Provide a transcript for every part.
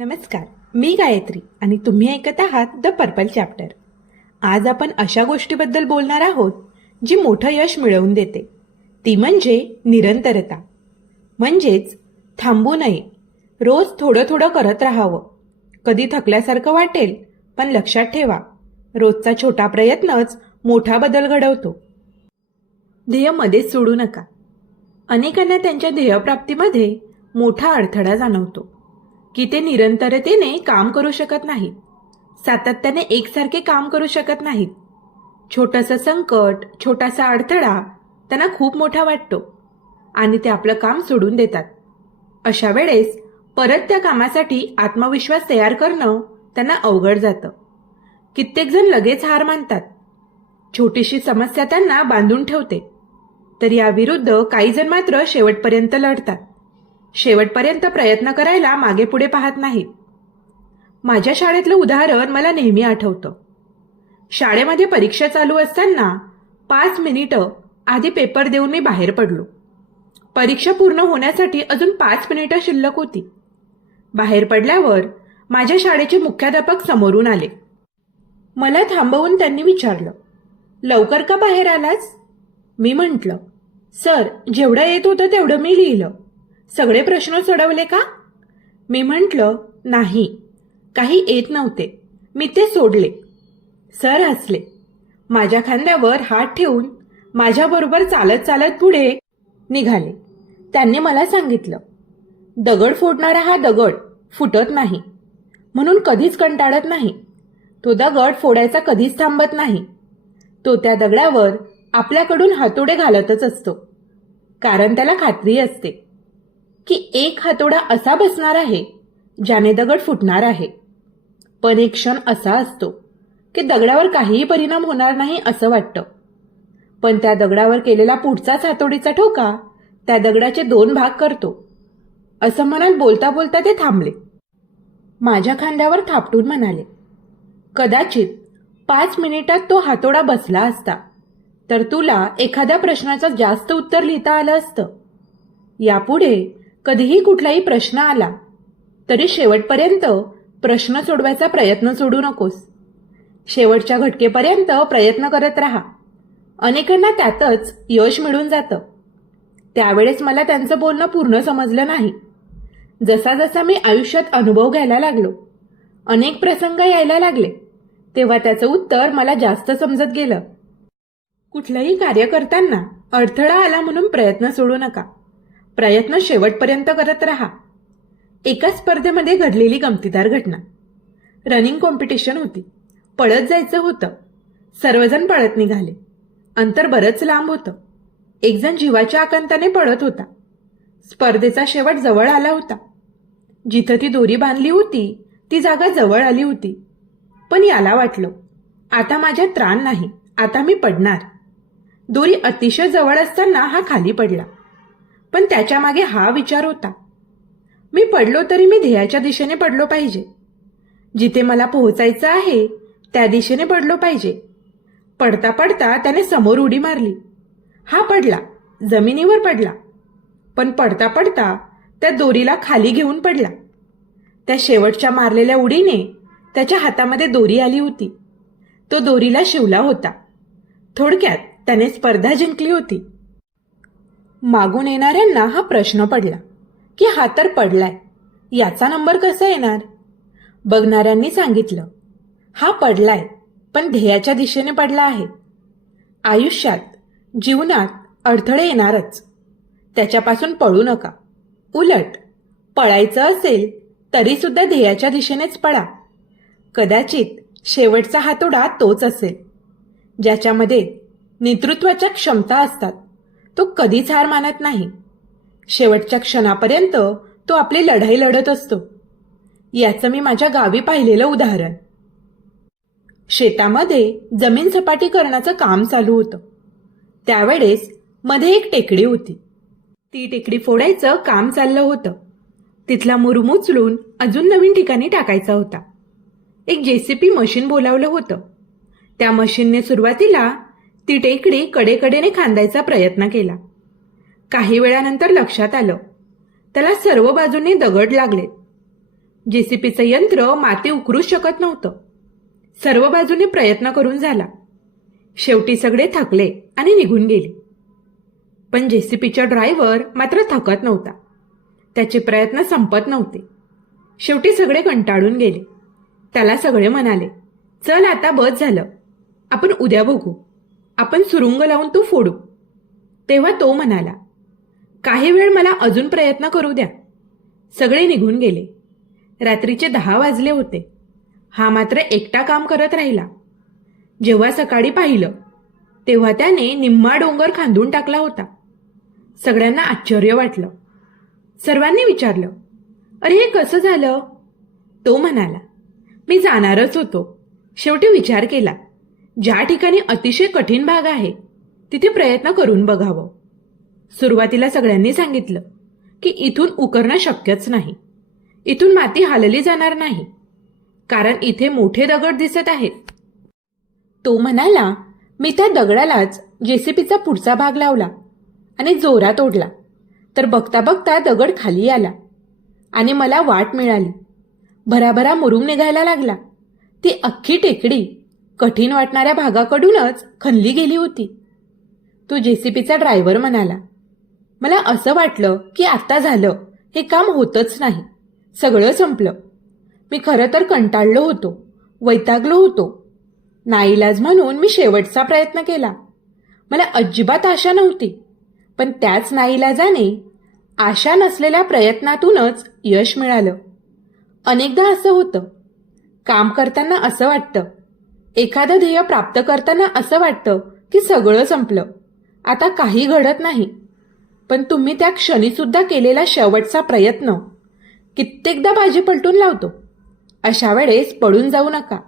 नमस्कार, मी गायत्री आणि तुम्ही ऐकत आहात द पर्पल चॅप्टर. आज आपण अशा गोष्टीबद्दल बोलणार आहोत जी मोठं यश मिळवून देते. ती म्हणजे निरंतरता. म्हणजेच थांबू नये, रोज थोडं थोडं करत राहावं. कधी थकल्यासारखं वाटेल, पण लक्षात ठेवा, रोजचा छोटा प्रयत्नच मोठा बदल घडवतो. ध्येय मध्येच सोडू नका. अनेकांना त्यांच्या ध्येयप्राप्तीमध्ये मोठा अडथळा जाणवतो की ते निरंतरतेने काम करू शकत नाहीत, सातत्याने एकसारखे काम करू शकत नाहीत. छोटंसं संकट, छोटासा अडथळा त्यांना खूप मोठा वाटतो आणि ते आपलं काम सोडून देतात. अशा वेळेस परत त्या कामासाठी आत्मविश्वास तयार करणं त्यांना अवघड जातं. कित्येक जण लगेच हार मानतात. छोटीशी समस्या त्यांना बांधून ठेवते. तर याविरुद्ध काही जण मात्र शेवटपर्यंत लढतात. शेवटपर्यंत प्रयत्न करायला मागे पुढे पाहत नाहीत. माझ्या शाळेतलं उदाहरण मला नेहमी आठवतं. शाळेमध्ये परीक्षा चालू असताना 5 मिनिटं आधी पेपर देऊन मी बाहेर पडलो. परीक्षा पूर्ण होण्यासाठी अजून 5 मिनिटं शिल्लक होती. बाहेर पडल्यावर माझ्या शाळेचे मुख्याध्यापक समोरून आले. मला थांबवून त्यांनी विचारलं, लवकर का बाहेर आलास? मी म्हटलं, सर, जेवढं येत होतं तेवढं मी लिहिलं. सगळे प्रश्न सोडवले का? मी म्हटलं, नाही, काही येत नव्हते, मी ते सोडले. सर हसले. माझ्या खांद्यावर हात ठेवून माझ्याबरोबर चालत चालत पुढे निघाले. त्यांनी मला सांगितलं, दगड फोडणारा हा दगड फुटत नाही, म्हणून कधीच कंटाळत नाही. तो दगड फोडायचा कधीच थांबत नाही. तो त्या दगडावर आपल्याकडून हातोडे घालतच असतो, कारण त्याला खात्री असते की एक हातोडा असा बसणार आहे ज्याने दगड फुटणार आहे. पण एक क्षण असा असतो की दगडावर काहीही परिणाम होणार नाही असं वाटतं, पण त्या दगडावर केलेला पुढचाच हातोडीचा ठोका त्या दगडाचे 2 भाग करतो. असं म्हणत बोलता बोलता ते थांबले. माझ्या खांद्यावर थापटून म्हणाले, कदाचित 5 मिनिटात तो हातोडा बसला असता तर तुला एखाद्या प्रश्नाचं जास्त उत्तर लिहिता आलं असतं. यापुढे कधीही कुठलाही प्रश्न आला तरी शेवटपर्यंत प्रश्न सोडवायचा प्रयत्न सोडू नकोस. शेवटच्या घटकेपर्यंत प्रयत्न करत राहा. अनेकांना त्यातच यश मिळून जातं. त्यावेळेस मला त्यांचं बोलणं पूर्ण समजलं नाही. जसा जसा मी आयुष्यात अनुभव घ्यायला लागलो, अनेक प्रसंग यायला लागले, तेव्हा त्याचं उत्तर मला जास्त समजत गेलं. कुठलंही कार्य करताना अडथळा आला म्हणून प्रयत्न सोडू नका. प्रयत्न शेवटपर्यंत करत राहा. एका स्पर्धेमध्ये घडलेली गमतीदार घटना. रनिंग कॉम्पिटिशन होती. पळत जायचं होतं. सर्वजण पळत निघाले. अंतर बरंच लांब होतं. एक जण जीवाच्या आकांताने पळत होता. स्पर्धेचा शेवट जवळ आला होता. जिथं ती दोरी बांधली होती ती जागा जवळ आली होती. पण याला वाटलं, आता माझ्यात त्राण नाही, आता मी पडणार. दोरी अतिशय जवळ असताना हा खाली पडला. पण त्याच्या मागे हा विचार होता, मी पडलो तरी मी ध्येयाच्या दिशेने पडलो पाहिजे. जिथे मला पोहोचायचं आहे त्या दिशेने पडलो पाहिजे. पडता पडता त्याने समोर उडी मारली. हा पडला, जमिनीवर पडला. पण पडता पडता त्या दोरीला खाली घेऊन पडला. त्या शेवटच्या मारलेल्या उडीने त्याच्या हातामध्ये दोरी आली होती. तो दोरीला शिवला होता. थोडक्यात त्याने स्पर्धा जिंकली होती. मागून येणाऱ्यांना हा प्रश्न पडला की हा तर पडलाय, याचा नंबर कसा येणार? बघणाऱ्यांनी सांगितलं, हा पडलाय पण ध्येयाच्या दिशेने पडला आहे. आयुष्यात, जीवनात अडथळे येणारच. त्याच्यापासून पळू नका. उलट पळायचं असेल तरी सुद्धा ध्येयाच्या दिशेनेच पळा. कदाचित शेवटचा हातोडा तोच असेल. ज्याच्यामध्ये नेतृत्वाच्या क्षमता असतात तो कधीच हार मानत नाही. शेवटच्या क्षणापर्यंत तो आपली लढाई लढत असतो. याचं मी माझ्या गावी पाहिलेलं उदाहरण. शेतामध्ये जमीन सपाटीकरणाचं काम चालू होतं. त्यावेळेस मध्ये एक टेकडी होती. ती टेकडी फोडायचं काम चाललं होतं. तिथला मुरुम उचलून अजून नवीन ठिकाणी टाकायचा होता. एक JCB मशीन बोलावलं होतं. त्या मशीनने सुरुवातीला ती टेकडी कडेकडेने खांदायचा प्रयत्न केला. काही वेळानंतर लक्षात आलं, त्याला सर्व बाजूंनी दगड लागलेत. जेसीपीचं यंत्र माती उकरूच शकत नव्हतं. सर्व बाजूने प्रयत्न करून झाला. शेवटी सगळे थकले आणि निघून गेले. पण जेसीपीचा ड्रायव्हर मात्र थकत नव्हता. त्याचे प्रयत्न संपत नव्हते. शेवटी सगळे कंटाळून गेले. त्याला सगळे म्हणाले, चल आता बस झालं, आपण उद्या बघू, आपण सुरुंग लावून तो फोडू. तेव्हा तो म्हणाला, काही वेळ मला अजून प्रयत्न करू द्या. सगळे निघून गेले. रात्रीचे 10 वाजले होते. हा मात्र एकटा काम करत राहिला. जेव्हा सकाळी पाहिलं तेव्हा त्याने निम्मा डोंगर खांदून टाकला होता. सगळ्यांना आश्चर्य वाटलं. सर्वांनी विचारलं, अरे हे कसं झालं? तो म्हणाला, मी जाणारच होतो. शेवटी विचार केला, ज्या ठिकाणी अतिशय कठीण भाग आहे तिथे प्रयत्न करून बघावं. सुरुवातीला सगळ्यांनी सांगितलं की इथून उकरणं शक्यच नाही. इथून माती हलली जाणार नाही, कारण इथे मोठे दगड दिसत आहेत. तो म्हणाला, मी त्या दगडालाच जेसीपीचा पुढचा भाग लावला आणि जोरात ओढला, तर बघता बघता दगड खाली आला आणि मला वाट मिळाली. भराभरा मुरुम निघायला लागला. ती अख्खी टेकडी कठीण वाटणाऱ्या भागाकडूनच खणली गेली होती. तो जेसीपीचा ड्रायव्हर म्हणाला, मला असं वाटलं की आता झालं, हे काम होतच नाही, सगळं संपलं. मी खरं तर कंटाळलो होतो, वैतागलो होतो. नाईलाज म्हणून मी शेवटचा प्रयत्न केला. मला अजिबात आशा नव्हती, पण त्याच नाईलाजाने आशा नसलेल्या प्रयत्नातूनच यश मिळालं. अनेकदा असं होतं. काम करताना असं वाटतं, एखादं ध्येय प्राप्त करताना असं वाटतं की सगळं संपलं, आता काही घडत नाही. पण तुम्ही त्या क्षणीसुद्धा केलेला शेवटचा प्रयत्न कित्येकदा बाजी पलटून लावतो. अशा वेळेस पळून जाऊ नका.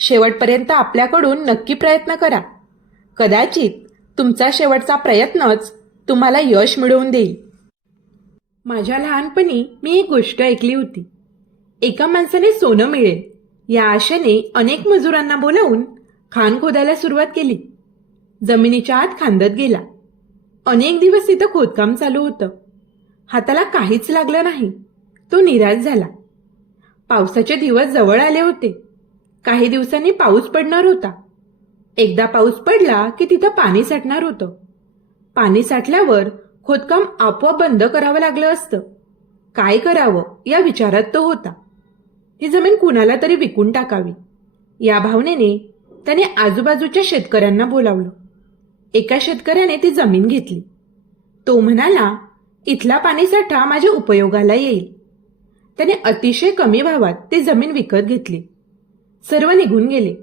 शेवटपर्यंत आपल्याकडून नक्की प्रयत्न करा. कदाचित तुमचा शेवटचा प्रयत्नच तुम्हाला यश मिळवून देईल. माझ्या लहानपणी मी एक गोष्ट ऐकली होती. एका माणसाने सोनं मिळेल या आशेने अनेक मजुरांना बोलावून खाण खोदायला सुरुवात केली. जमिनीच्या आत खांदत गेला. अनेक दिवस तिथं खोदकाम चालू होतं. हाताला काहीच लागलं नाही. तो निराश झाला. पावसाचे दिवस जवळ आले होते. काही दिवसांनी पाऊस पडणार होता. एकदा पाऊस पडला की तिथं पाणी साठणार होतं. पाणी साठल्यावर खोदकाम आपोआप बंद करावं लागलं असतं. काय करावं या विचारात तो होता. ही जमीन कुणाला तरी विकून टाकावी या भावनेने त्याने आजूबाजूच्या शेतकऱ्यांना बोलावलं. एका शेतकऱ्याने ती जमीन घेतली. तो म्हणाला, इथला पाणीसाठा माझ्या उपयोगाला येईल. त्याने अतिशय कमी भावात ती जमीन विकत घेतली. सर्व निघून गेले.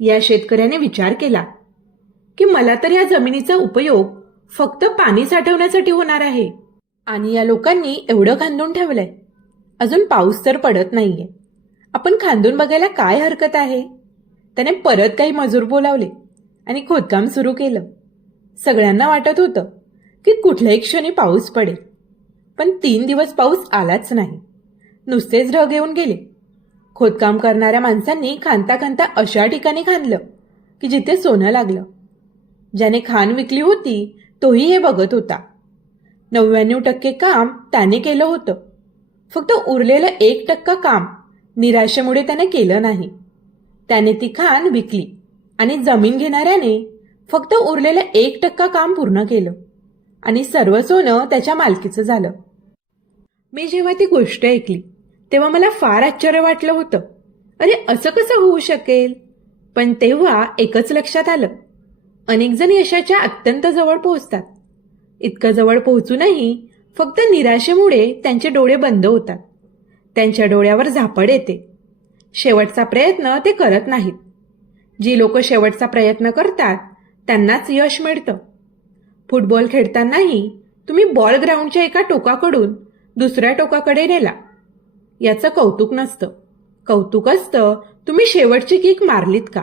या शेतकऱ्याने विचार केला की मला तर या जमिनीचा उपयोग फक्त पाणी साठवण्यासाठी होणार आहे, आणि या लोकांनी एवढं खांदून ठेवलंय. अजून पाऊस तर पडत नाहीये. आपण खांदून बघायला काय हरकत आहे? त्याने परत काही मजूर बोलावले आणि खोदकाम सुरू केलं. सगळ्यांना वाटत होतं की कुठल्याही क्षणी पाऊस पडेल, पण 3 दिवस पाऊस आलाच नाही. नुसतेच ढग येऊन गेले. खोदकाम करणाऱ्या माणसांनी खांदता खांदता अशा ठिकाणी खांदलं की जिथे सोनं लागलं. ज्याने खाण विकली होती तोही हे बघत होता. 99% काम त्याने केलं होतं. फक्त उरलेलं 1% काम निराशेमुळे त्याने केलं नाही. त्याने ती खाण विकली आणि जमीन घेणाऱ्याने फक्त उरलेलं 1% काम पूर्ण केलं आणि सर्व सोनं त्याच्या मालकीचं झालं. मी जेव्हा ती गोष्ट ऐकली तेव्हा मला फार आश्चर्य वाटलं होतं. अरे असं कसं होऊ शकेल? पण तेव्हा एकच लक्षात आलं, अनेक जण यशाच्या अत्यंत जवळ पोहोचतात. इतकं जवळ पोहोचूनही फक्त निराशेमुळे त्यांचे डोळे बंद होतात. त्यांच्या डोळ्यावर झापड येते. शेवटचा प्रयत्न ते करत नाहीत. जी लोक शेवटचा प्रयत्न करतात त्यांनाच यश मिळतं. फुटबॉल खेळतानाही तुम्ही बॉल ग्राउंडच्या एका टोकाकडून दुसऱ्या टोकाकडे नेला, याचं कौतुक नसतं. कौतुक असतं तुम्ही शेवटची किक मारलीत का.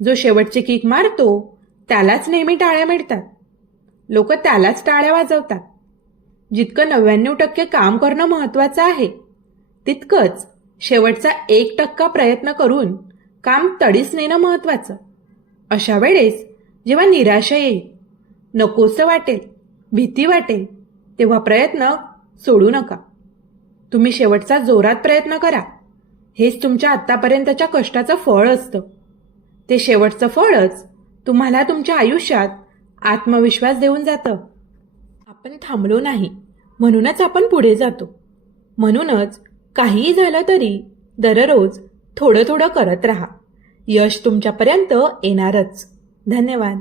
जो शेवटची किक मारतो त्यालाच नेहमी टाळ्या मिळतात. लोक त्यालाच टाळ्या वाजवतात. जितकं 99% काम करणं महत्वाचं आहे, तितकंच शेवटचा 1% प्रयत्न करून काम तडीस नेणं महत्वाचं. अशा वेळेस जेव्हा निराशा येईल, नकोसं वाटेल, भीती वाटेल, तेव्हा प्रयत्न सोडू नका. तुम्ही शेवटचा जोरात प्रयत्न करा. हेच तुमच्या आत्तापर्यंतच्या कष्टाचं फळ असतं. ते शेवटचं फळच तुम्हाला तुमच्या आयुष्यात आत्मविश्वास देऊन जातं. आपण थांबलो नाही, म्हणूनच आपण पुढे जातो. म्हणूनच काहीही झालं तरी दररोज थोडं थोडं करत राहा. यश तुमच्यापर्यंत येणारच. धन्यवाद.